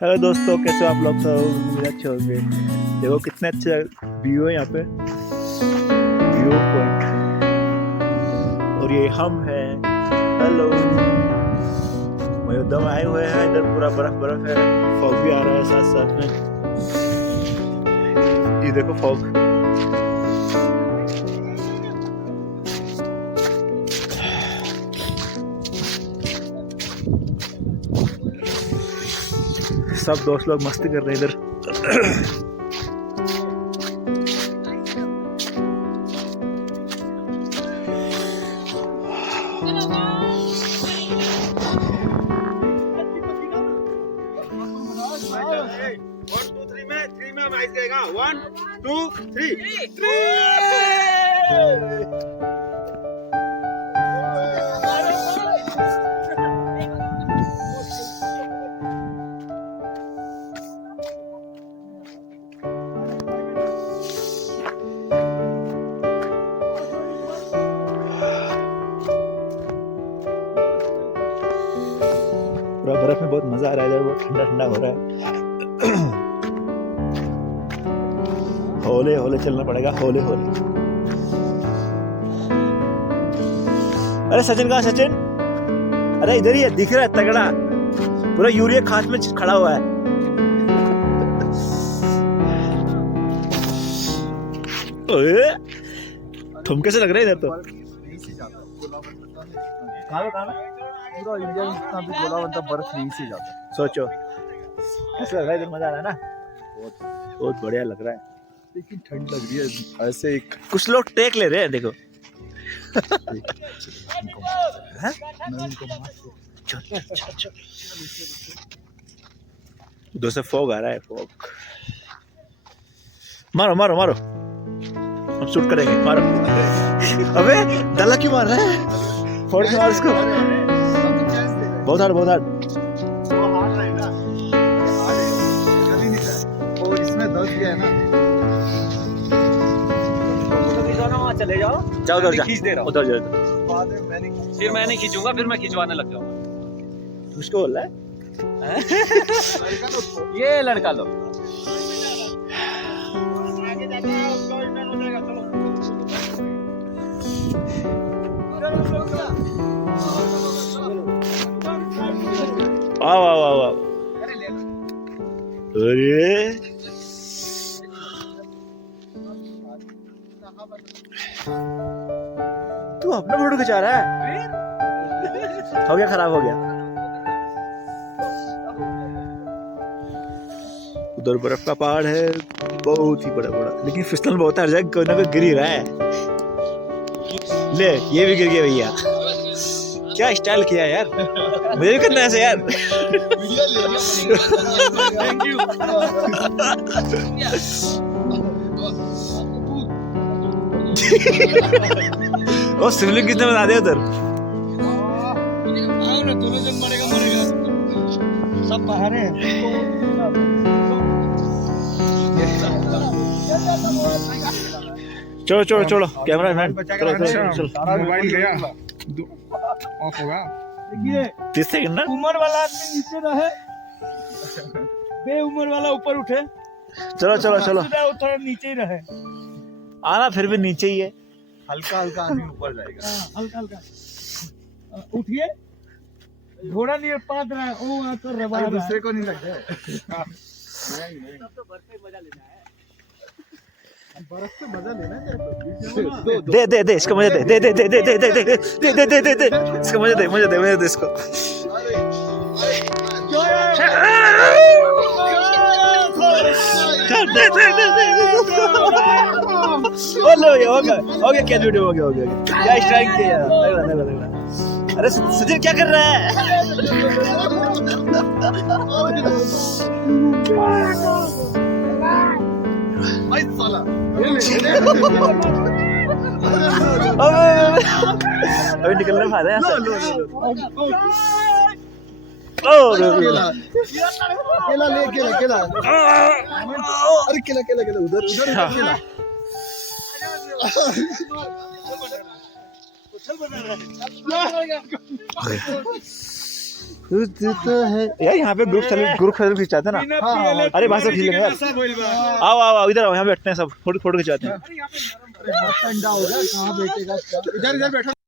Hello दोस्तों, कैसे हो आप लोग? सब उम्मीद अच्छे होंगे। देखो कितने अच्छे व्यू है यहाँ पे, व्यू पॉइंट। और ये हम हैं। हेलो, मयोदम आए हुए हैं। इधर पूरा बर्फ बर्फ है, फॉग भी आ रहा है साथ साथ में। ये देखो फॉग। सब दोस्त लोग मस्ती कर रहे हैं इधर। थ्री में माइक देगा। 1 2 3 पूरा बर्फ में बहुत मजा आ रहा है इधर, बहुत ठंडा ठंडा हो रहा है। होले होले चलना पड़ेगा, होले होले। अरे सचिन कहाँ? सचिन अरे इधर ही है, दिख रहा है तगड़ा, पूरा यूरिया खास में खड़ा हुआ है। ओए, ठुमके से लग रहा है इधर तो। पूरा इंडिया में जितना भी गोला बनता बर्फ यहीं से जाता है। सोचो कैसा लग रहा है इधर, मजा आ रहा है ना? बहुत बढ़िया लग रहा है, लेकिन ठंड लग रही है ऐसे। एक कुछ लोग टेक ले रहे हैं, देखो। हैं? उधर से फॉग आ रहा है, फॉग। मारो मारो मारो, हम शूट करेंगे, मारो। अबे दला क्यों मार रहा है? फोड़ के मार इसको, बहुत हार्ड, बहुत हार्ड। वो इसमें दर्द भी है ना। चले जाओ, जाओ उधर जा, खींच दे रहा हूँ। उधर जाओ। बाद में मैंने फिर मैं नहीं खींचूंगा, फिर मैं खिंचवाने लग जाऊंगा। उसको बोल रहा है ये लड़का लो। आओ आओ आओ आओ। अरे तू अपना फोटो खिंचा रहा है? हो गया, खराब हो गया। उधर बर्फ का पहाड़ है, बहुत ही बड़ा बड़ा, लेकिन फिसल बहुत है, हर जगह कोई ना कोई गिर ही रहा है। ले, ये भी गिर गया भैया। क्या स्टाइल किया यार, मुझे भी करना है ऐसे यार। Thank you. ओ शिवलिंग कितने बना दिया उधर। सब बाहर है। चलो चलो चलो, कैमरा मैन चलो चलो चलो। मोबाइल गया ऑफ होगा। 30 सेकंड ना। उम्र वाला आदमी नीचे रहे, बे उम्र वाला ऊपर उठे। चलो चलो चलो, थोड़ा नीचे ही रहे। आना फिर भी नीचे ही है। हल्का हल्का आदमी ऊपर जाएगा। हल्का हल्का उठिए, घोड़ा नहीं पाद रहा है, वो वहाँ कर रहा है। दूसरे को नहीं लगता है। बर्फ से मजा लेना है। दे दे दे इसको, मुझे दे दे दे दे दे दे दे दे दे दे दे दे दे इसको, मुझे दे मुझे दे मुझे दे इसको। दे दे दे दे दे। ओ लो, ये हो गया क्या वीडियो, हो गया क्या स्ट्राइक किया, लग रहा। अरे सुधीर क्या कर रहा है? भाई साला अभी निकलने वाला है। केला ले, केला अरे केला उधर केला। यार यहाँ पे ग्रुप सेल्फी खिंचाते हैं ना। अरे भाई सब खींच लेंगे यार। आओ आओ आओ इधर आओ, यहाँ बैठते हैं सब, फोटो खिंचाते हैं। ठंडा हो गया, कहाँ बैठेगा? इधर इधर बैठो।